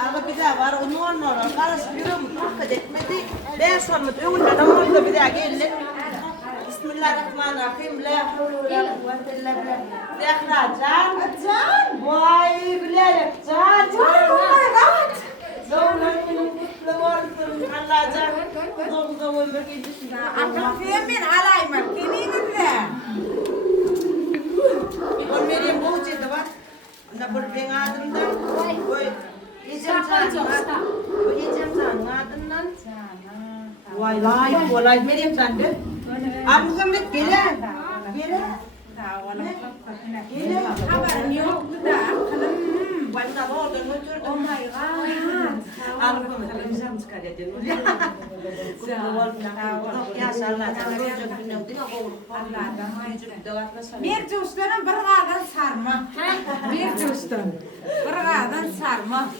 Arada bir daha var, onu onlara karıştırıyorum, mutlaka etmedi. Ben sonra önüne namazda bir daha geldim. Bismillahirrahmanirrahim. La havle ve la kuvvete illa billah. Zehra can. Can. Vay billahi can. Can. Oh my god. Doğumlarının kutlu olsun. Allah can. Doğum ömür geçsin. Akıl femin alayım. Kimin de? On Meryem bu cede var. Na berbeng adından. Oy. Yiyeceğim sana. Yiyeceğim sana adından. Vay lay, vay Meryem sen de. Abi Muhammed gele. Gele. Gele. Haberin yok da.วันนั้นเราเดินมาจุด Oh my god. Aku pun macam macam sekali dia nulis. Kumpul nak. Ya salah. Kalau jodoh punya itu aku Allah da dekat masalah. Bir cüstünün bir kadın sarma. Bir cüstün. Bir kadın sarma.